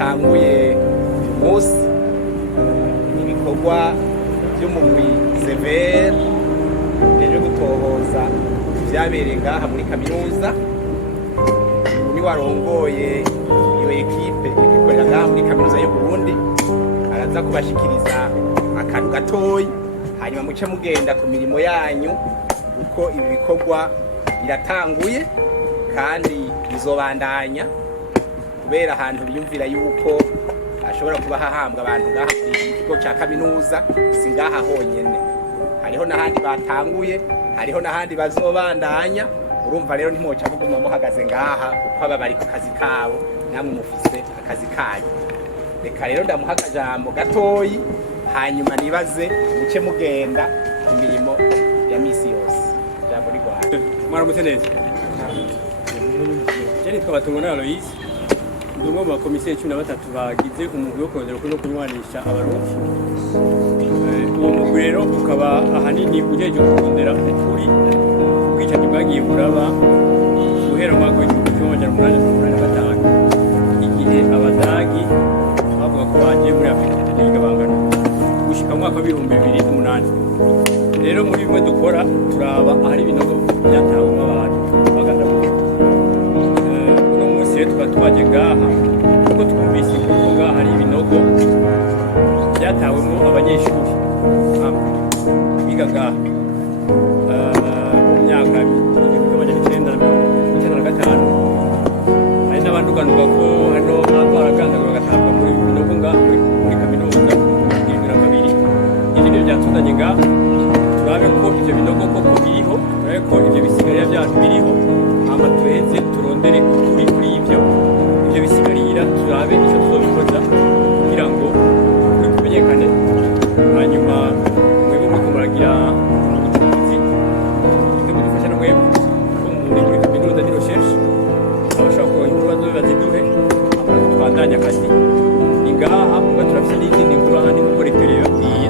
twatanguye uyu munsi ibikorwa by'umugwi Severe rero gutohoza vyabereye ngaha muri kaminuza. Uni warongoye iyo ekipe ikorera ngaha muri kaminuza y'u Burundi araza kubashikiriza akantu gatoyi, hanyuma muce mugenda ku mirimo yanyu uko ibi bikorwa biratanguye kandi bizobandanya, kubera ahantu biyumvira yuko ashobora kuba hahambwa abantu ngaha ku kigo ca kaminuza. Si ngaha honyene, hariho n'ahandi batanguye, hariho n'ahandi bazobandanya. Urumva rero ntimwoca muguma muhagaze ngaha kuko aba bari ku kazi kabo, namwe mufise akazi kanyu. Reka rero ndamuha akajambo gatoyi, hanyuma nibaze muce mugenda ku mirimo ya misi yose. Jambo rigwanje. Mwaramutse neza. Je nitwa Batungwa Aloise, ndi umwe mu bakomiseri 13 bagize umugwi wo kurondera no kunywanisha abarundi. Uwo mugwi rero ukaba ahanini ujeje kurondera ukuri ubwicanyi bwagiye buraba guhera mu mwaka w'1885 igihe abadagi bavuga ko bagiye muri Afurika y'igabangano gushika mu mwaka wa 2008. Rero muri bimwe dukora turaba ahari ibinogo byatawemo abantu bagandabuye. Uno munsi rero tukaba twaje ngaha kuko twumvise ko ngaha hari ibinogo byatawemo abanyeshuri biga ngaha mu myaka y'1995. Hari n'abanduganuka ko hano baragandagura bagatabwa muri binogo ngaha muri kaminuza y'ibiro kabiri. Ibi nibyo byatuzanye ngaha turabe ko ivyo binogo koko biriho, turabe ko ivyo bisigarira byacu biriho, hama tuheze turondere ukuri kuri ivyo bisigarira, turabe icyo tuzobikoza kugira ngo ukuri kumenyekane. Hanyuma mwebwe muriko muragira ubucuruzi bwo gufasha no mwebwe ko muri kaminuza ni recherche, abashaka kuronka inkuru bazobe baziduhe, hama tubandanye akazi. Ni ngaha muga turafise n'izindi nkuru ahandi kuko leta yababwiye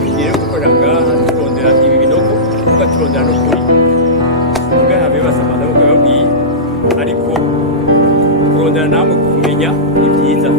tugiye gukorera ngaha turondera ibi binogo, muga turondera no kuri ngaha bibasamaza kuko yababwiye, ariko kurondera namwe kumenya ni vyiza.